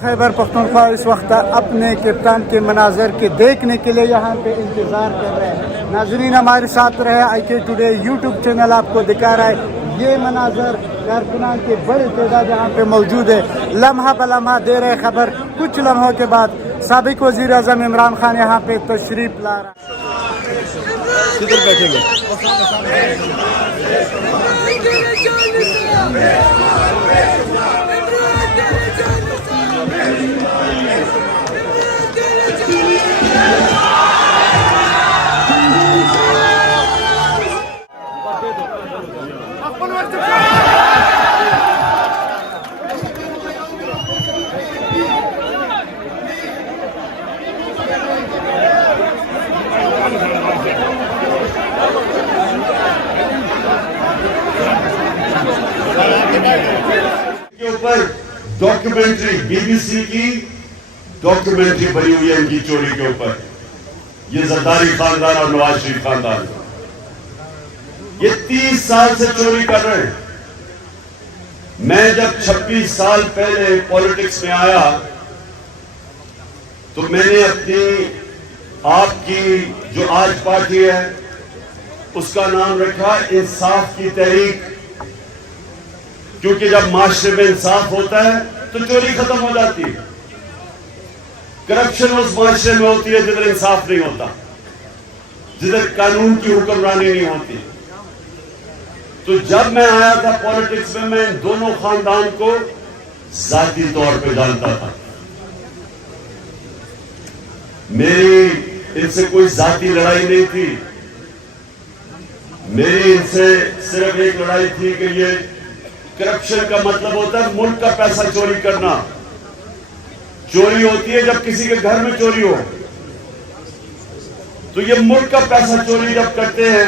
خیبر پختونخوا اس وقت اپنے کپتان کے مناظر کے دیکھنے کے لیے یہاں پہ انتظار کر رہے ہیں. ناظرین ہمارے ساتھ رہے. آئی کے ٹوڈے یوٹیوب چینل آپ کو دکھا رہا ہے یہ مناظر. کارکنان کے بڑے تعداد یہاں پہ موجود ہے. لمحہ بلمحہ دے رہے خبر. کچھ لمحوں کے بعد سابق وزیر اعظم عمران خان یہاں پہ تشریف لا رہا ہے. کدھر بیٹھیں گے؟ کے اوپر ڈاکیومنٹری بی بی سی کی ڈاکیومنٹری بنی ہوئی ہے ان کی چوری کے اوپر. یہ زرداری خاندان اور نواز شریف خاندان یہ 30 سال سے چوری کر رہے ہیں. میں جب 26 سال پہلے پولیٹکس میں آیا تو میں نے اپنی آپ کی جو آج پارٹی ہے اس کا نام رکھا انصاف کی تحریک. کیونکہ جب معاشرے میں انصاف ہوتا ہے تو چوری ختم ہو جاتی ہے. کرپشن اس معاشرے میں ہوتی ہے جدھر انصاف نہیں ہوتا, جدھر قانون کی حکمرانی نہیں ہوتی. تو جب میں آیا تھا پولیٹکس میں ان دونوں خاندان کو ذاتی طور پہ جانتا تھا. میری ان سے کوئی ذاتی لڑائی نہیں تھی. میری ان سے صرف ایک لڑائی تھی کہ یہ کرپشن کا مطلب ہوتا ہے ملک کا پیسہ چوری کرنا. چوری ہوتی ہے جب کسی کے گھر میں چوری ہو, تو یہ ملک کا پیسہ چوری جب کرتے ہیں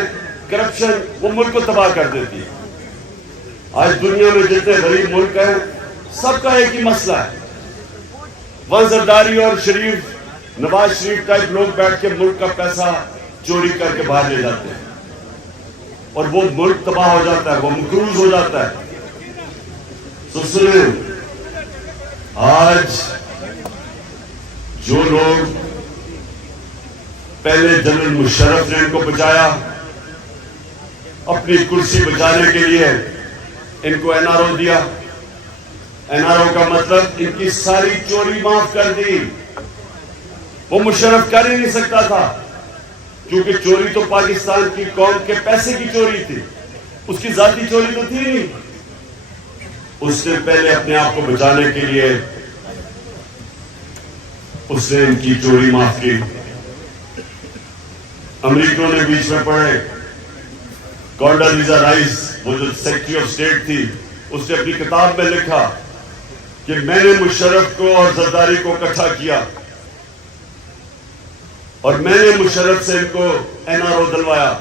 کرپشن, وہ ملک کو تباہ کر دیتی ہے. آج دنیا میں جتنے غریب ملک ہیں سب کا ایک ہی مسئلہ ہے, وہاں زرداری اور شریف نواز شریف ٹائپ لوگ بیٹھ کے ملک کا پیسہ چوری کر کے باہر لے جاتے ہیں اور وہ ملک تباہ ہو جاتا ہے, وہ مقروض ہو جاتا ہے. تو سنیں, آج جو لوگ پہلے جنرل مشرف نے ان کو بچایا, اپنی کرسی بچانے کے لیے ان کو این آر او دیا. این آر او کا مطلب ان کی ساری چوری معاف کر دی. وہ مشرف کر ہی نہیں سکتا تھا کیونکہ چوری تو پاکستان کی قوم کے پیسے کی چوری تھی, اس کی ذاتی چوری تو تھی نہیں. اس نے پہلے اپنے آپ کو بچانے کے لیے اس نے ان کی چوری معاف کی. امریکوں نے بیچ میں پڑھے, کونڈالیزا رائس وہ جو سیکرٹری آف اسٹیٹ تھی, اس نے اپنی کتاب میں لکھا کہ میں نے مشرف کو اور زرداری کو اکٹھا کیا اور میں نے مشرف سے ان کو این آر او دلوایا.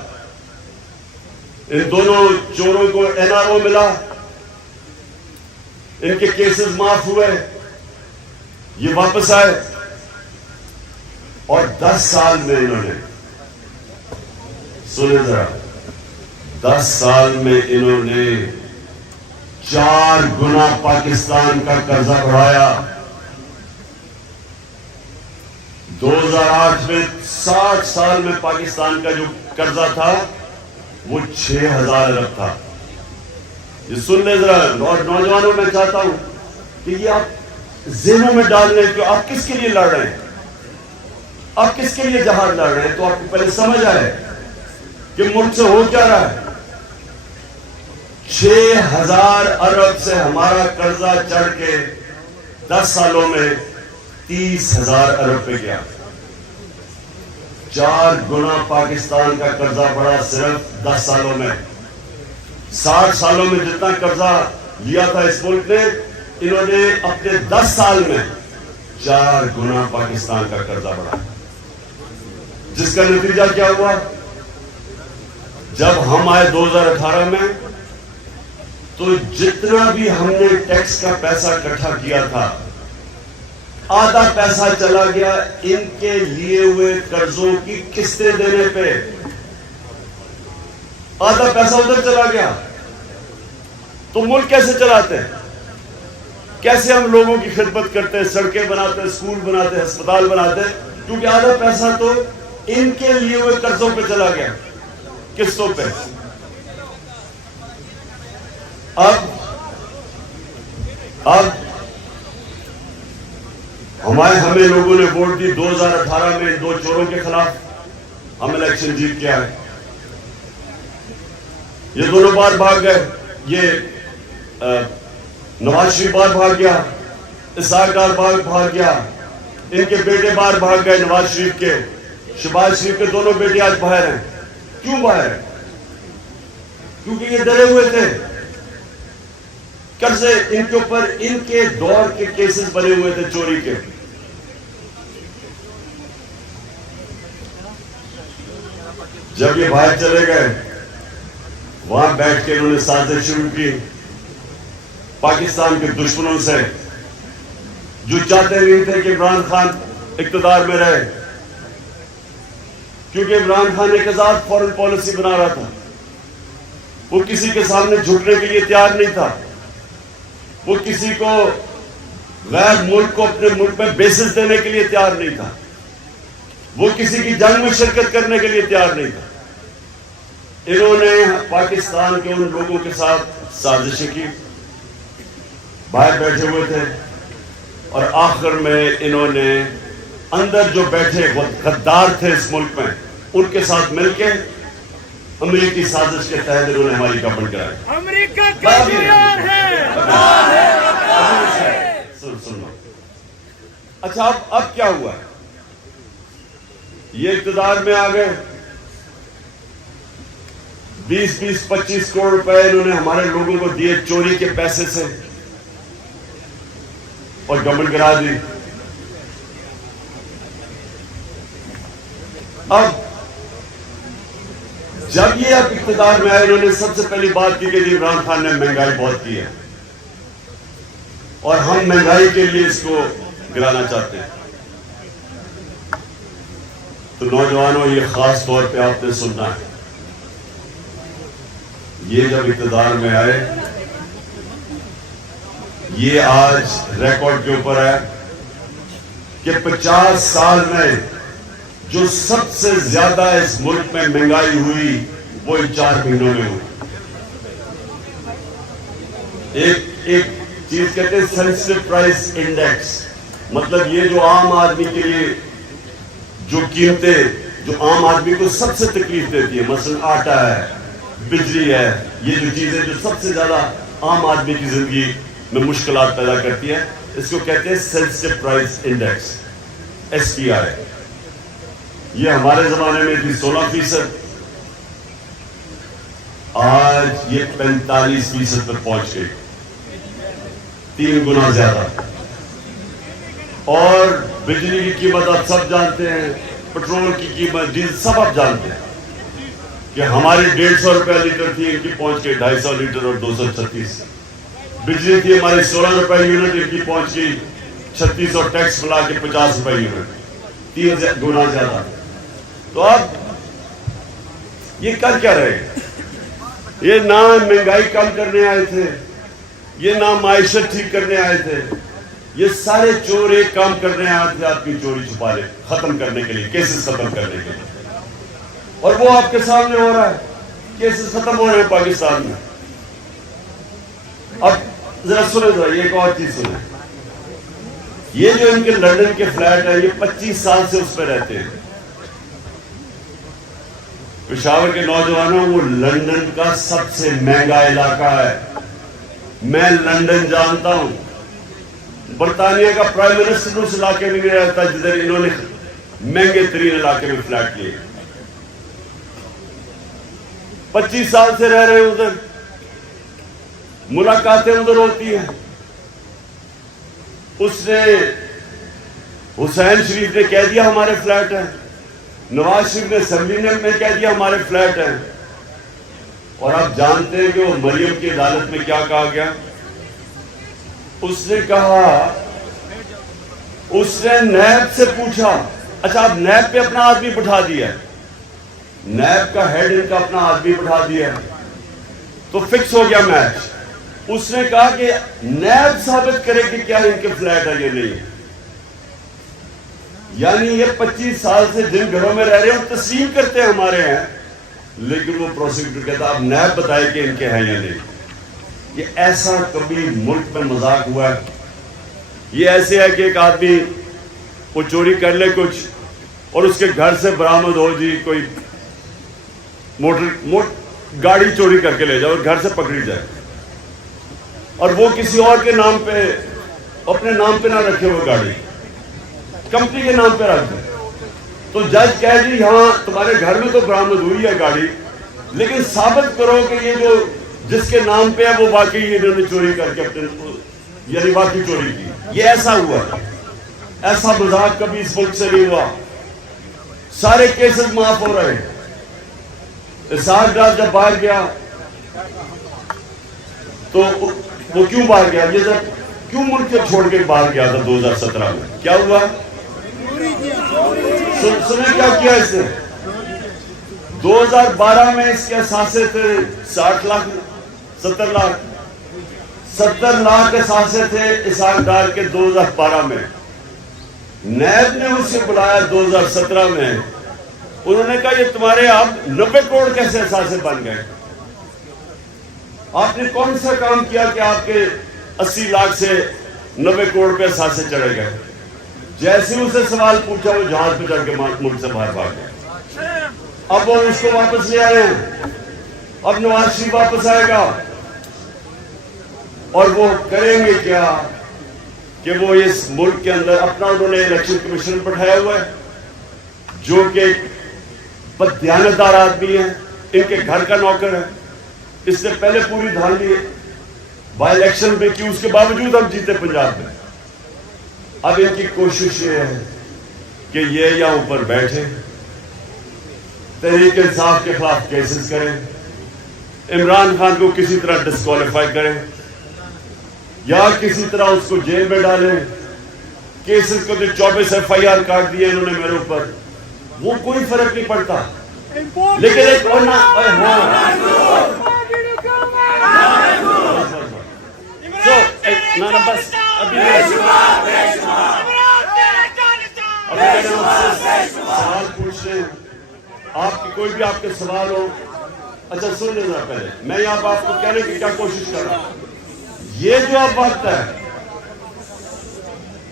ان دونوں چوروں کو این آر او ملا, ان کے کیسز معاف ہوئے, یہ واپس آئے اور 10 سال میں انہوں نے, سنیں ذرا, 10 سال میں انہوں نے 4 گنا پاکستان کا قرضہ بڑھایا. 2008 میں 60 سال میں پاکستان کا جو قرضہ تھا وہ 6000 ارب تھا. یہ سن لیں ذرا, اور نوجوانوں میں چاہتا ہوں کہ یہ آپ ذہنوں میں ڈال لیں کہ آپ کس کے لیے لڑ رہے ہیں, آپ کس کے لیے جہاد لڑ رہے ہیں, تو آپ کو پہلے سمجھ آئے کہ ملک سے ہو کیا رہا ہے. 6000 ارب سے ہمارا قرضہ چڑھ کے 10 سالوں میں 30,000 ارب پہ گیا. 4 گنا پاکستان کا قرضہ بڑھا صرف 10 سالوں میں. 60 سالوں میں جتنا قرضہ لیا تھا اس ملک نے, انہوں نے اپنے 10 سال میں 4 گنا پاکستان کا قرضہ بڑھا. جس کا نتیجہ کیا ہوا, جب ہم آئے 2018 میں تو جتنا بھی ہم نے ٹیکس کا پیسہ اکٹھا کیا تھا, آدھا پیسہ چلا گیا ان کے لیے ہوئے قرضوں کی قسطیں دینے پہ. آدھا پیسہ ادھر چلا گیا. تو ملک کیسے چلاتے ہیں؟ کیسے ہم لوگوں کی خدمت کرتے ہیں، سڑکیں بناتے ہیں، اسکول بناتے ہیں، ہسپتال بناتے ہیں؟ کیونکہ آدھا پیسہ تو ان کے لیے ہوئے قرضوں پہ چلا گیا، قسطوں پہ. اب ہمیں لوگوں نے ووٹ دی 2018 میں 2 چوروں کے خلاف، ہم الیکشن جیت کے آئے. یہ دونوں بار بھاگ گئے، یہ نواز شریف بار بھاگ گیا، اسحاق ڈار بار بھاگ گیا، ان کے بیٹے بار بھاگ گئے نواز شریف کے. شہباز شریف کے دونوں بیٹے آج باہر ہیں. کیوں باہر ہیں؟ کیونکہ یہ ڈرے ہوئے تھے. قرضے ان کے اوپر ان کے دور کے کیسز بنے ہوئے تھے چوری کے. جب یہ باہر چلے گئے، وہاں بیٹھ کے انہوں نے سازش شروع کی پاکستان کے دشمنوں سے، جو چاہتے نہیں تھے کہ عمران خان اقتدار میں رہے. کیونکہ عمران خان ایک آزاد فارن پالیسی بنا رہا تھا. وہ کسی کے سامنے جھکنے کے لیے تیار نہیں تھا. وہ کسی کو غیر ملک کو اپنے ملک میں بیسز دینے کے لیے تیار نہیں تھا. وہ کسی کی جنگ میں شرکت کرنے کے لیے تیار نہیں تھا. انہوں نے پاکستان کے ان لوگوں کے ساتھ سازشیں کی، باہر بیٹھے ہوئے تھے، اور آخر میں انہوں نے اندر جو بیٹھے غدار تھے اس ملک میں، ان کے ساتھ مل کے امریکی سازش کے تحت انہوں نے ہماری گورنمنٹ کرائی. امریکہ کا دیار ہے. سن لو. اچھا اب کیا ہوا؟ یہ اقتدار میں آ گئے، 20-25 کروڑ روپے انہوں نے ہمارے لوگوں کو دیے چوری کے پیسے سے، اور گورنمنٹ گرا دی. اب جب یہ اب اقتدار میں آئے، انہوں نے سب سے پہلی بات کی کہ عمران خان نے مہنگائی بہت کی ہے اور ہم مہنگائی کے لیے اس کو گرانا چاہتے ہیں. تو نوجوانوں، یہ خاص طور پہ آپ نے سننا ہے، یہ جب اقتدار میں آئے، یہ آج ریکارڈ کے اوپر ہے کہ 50 سال میں جو سب سے زیادہ اس ملک میں مہنگائی ہوئی وہ ان 4 مہینوں میں ہوئی. ایک چیز کہتے ہیں سینسٹیو پرائس انڈیکس، مطلب یہ جو عام آدمی کے لیے جو قیمتیں جو عام آدمی کو سب سے تکلیف دیتی ہے، مثلا آٹا ہے، بجلی ہے، یہ جو چیزیں جو سب سے زیادہ عام آدمی کی زندگی میں مشکلات پیدا کرتی ہے، اس کو کہتے ہیں سینسٹیو پرائس انڈیکس، SPI. یہ ہمارے زمانے میں تھی 16%، آج یہ 45% پر پہنچ گئی، 3 گنا زیادہ. اور بجلی کی قیمت آپ سب جانتے ہیں، پٹرول کی قیمت، ڈیزل سب آپ جانتے ہیں کہ ہماری 150 روپے لیٹر تھی، ان کی پہنچ گئی 250 لیٹر اور 236. بجلی تھی ہماری 16 روپے یونٹ، ان کی پہنچ گئی 36 اور ٹیکس ملا کے 50 روپے یونٹ، 3 گنا زیادہ. تو اب یہ کر کیا رہے؟ یہ نہ مہنگائی کم کرنے آئے تھے، یہ نہ معیشت ٹھیک کرنے آئے تھے، یہ سارے چور ایک کام کرنے آئے تھے، آپ کی چوری چھپانے ختم کرنے کے لیے، کیسز ختم کرنے کے لیے. اور وہ آپ کے سامنے ہو رہا ہے، کیسز ختم ہو رہے ہیں پاکستان میں. اب ذرا سنیں، ذرا یہ ایک اور چیز سنیں. یہ جو ان کے لندن کے فلیٹ ہیں، یہ 25 سال سے اس پہ رہتے ہیں. پشاور کے نوجوانوں، وہ لندن کا سب سے مہنگا علاقہ ہے. میں لندن جانتا ہوں. برطانیہ کا پرائم منسٹر اس علاقے میں نہیں رہتا جدھر انہوں نے مہنگے ترین علاقے میں فلیٹ لیے. 25 سال سے رہ رہے ہیں ادھر، ملاقاتیں ادھر ہوتی ہیں. اس نے حسین شریف نے کہہ دیا ہمارے فلیٹ ہیں، نواز شریف نے اسمبلی میں کہہ دیا ہمارے فلیٹ ہیں. اور آپ جانتے ہیں کہ وہ مریم کی عدالت میں کیا کہا گیا؟ اس نے کہا، اس نے نیب سے پوچھا، اچھا آپ نیب پہ اپنا آدمی بٹھا دیا ہے، نیب کا ہیڈ ان کا اپنا آدمی بٹھا دیا, تو فکس ہو گیا میچ. اس نے کہا کہ نیب ثابت کرے کہ کیا ان کے فلیٹ ہے یہ نہیں ہے. یعنی یہ 25 سال سے جن گھروں میں رہ رہے ہیں تسلیم کرتے ہیں ہمارے ہیں, لیکن وہ پروسیکیوٹر کہتا اب نیب بتائے کہ ان کے ہیں یا نہیں. یہ ایسا کبھی ملک میں مذاق ہوا ہے؟ یہ ایسے ہے کہ ایک آدمی وہ چوری کر لے کچھ اور اس کے گھر سے برآمد ہو جی کوئی گاڑی چوری کر کے لے جائے اور گھر سے پکڑی جائے, اور وہ کسی اور کے نام پہ اپنے نام پہ نہ رکھے وہ گاڑی, کمپنی کے نام پہ رکھ دے. تو جج کہے جی ہاں تمہارے گھر میں تو برآمد ہوئی ہے گاڑی, لیکن ثابت کرو کہ یہ جو جس کے نام پہ ہے وہ واقعی انہوں نے چوری کر کے اپنے یعنی واقعی چوری کی. یہ ایسا ہوا, ایسا مذاق کبھی اس ملک سے نہیں ہوا. سارے کیسز معاف ہو رہے ہیں. اسحاق ڈار جب باہر گیا تو وہ کیوں باہر گیا, یہ جب کیوں ملک سے چھوڑ کے باہر گیا تھا 2017 میں, کیا ہوا سنیں کیا کیا اس نے. 2012 میں اس کے اثاثے تھے 60 لاکھ 70 لاکھ اثاثے تھے اسحاق ڈار کے 2012 میں. نیب نے اسے بلایا 2017 میں, انہوں نے کہا یہ تمہارے اب 90 کروڑ کیسے اثاثے بن گئے, آپ نے کون سا کام کیا کہ آپ کے 80 لاکھ سے 90 کروڑ پہ اثاثے چڑھے گئے. جیسے اسے سوال پوچھا وہ جہاز پہ چڑھ کے ملک سے باہر بھاگ گیا. اب وہ اس کو واپس لے آئے ہیں, اب نواز شریف واپس آئے گا اور وہ کریں گے کیا کہ وہ اس ملک کے اندر اپنا انہوں نے الیکشن کمیشن بٹھایا ہوا ہے جو کہ بددیانتدار آدمی ہے, ان کے گھر کا نوکر ہے. اس سے پہلے پوری دھاندلی بائی الیکشن میں کی, اس کے باوجود ہم جیتے پنجاب میں. اب ان کی کوشش یہ ہے کہ یہ یا اوپر بیٹھے, تحریک انصاف کے خلاف کیسز کریں, عمران خان کو کسی طرح ڈسکوالیفائی کریں یا کسی طرح اس کو جیل میں ڈالیں. کیسز کو جو 24 FIR کاٹ دیے انہوں نے میرے اوپر, وہ کوئی فرق نہیں پڑتا. لیکن ایک اور سوال پوچھتے ہیں, آپ کی کوئی بھی آپ کے سوال ہو. اچھا سن لینا پہلے, میں یہاں پہ آپ کو کہنے کی کیا کوشش کر رہا ہوں. یہ جو اب وقت ہے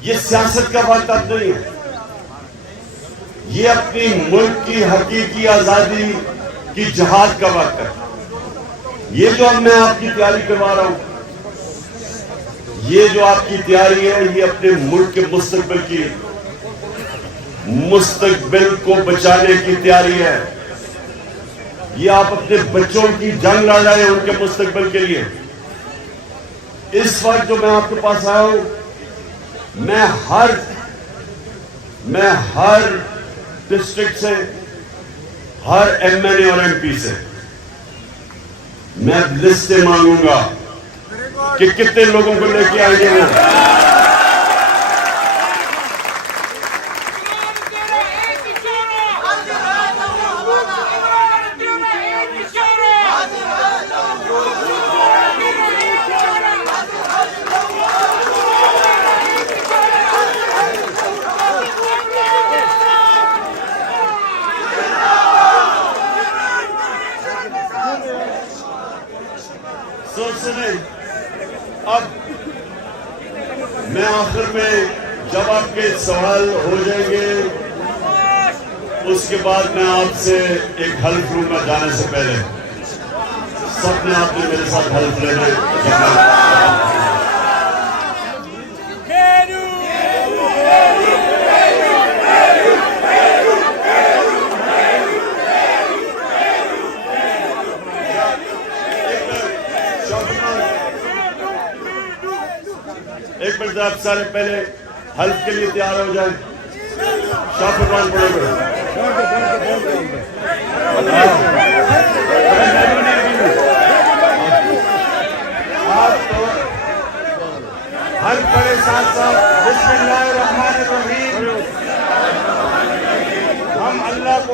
یہ سیاست کا وقت اب نہیں ہے, یہ اپنی ملک کی حقیقی آزادی کی جہاد کا وقت ہے. یہ جو اب میں آپ کی تیاری کروا رہا ہوں, یہ جو آپ کی تیاری ہے یہ اپنے ملک کے مستقبل کو بچانے کی تیاری ہے. یہ آپ اپنے بچوں کی جنگ لڑ رہے ہیں ان کے مستقبل کے لیے. اس وقت جو میں آپ کے پاس آیا ہوں, میں ہر ڈسٹرکٹ سے, ہر MLA اور MP سے میں لسٹیں مانگوں گا کہ کتنے لوگوں کو لے کے آئیں گے وہ. اب میں آخر میں جب آپ کے سوال ہو جائیں گے اس کے بعد میں آپ سے ایک حلف لوں گا. جانے سے پہلے سب نے آپ نے میرے ساتھ حلف لینا ہے. ایک منٹ آپ سارے پہلے حلف کے لیے تیار ہو جائیں. شاہ فرمان پڑے گا. حلف پڑے ساتھ ساتھ. بسم اللہ الرحمن الرحیم. ہم اللہ کو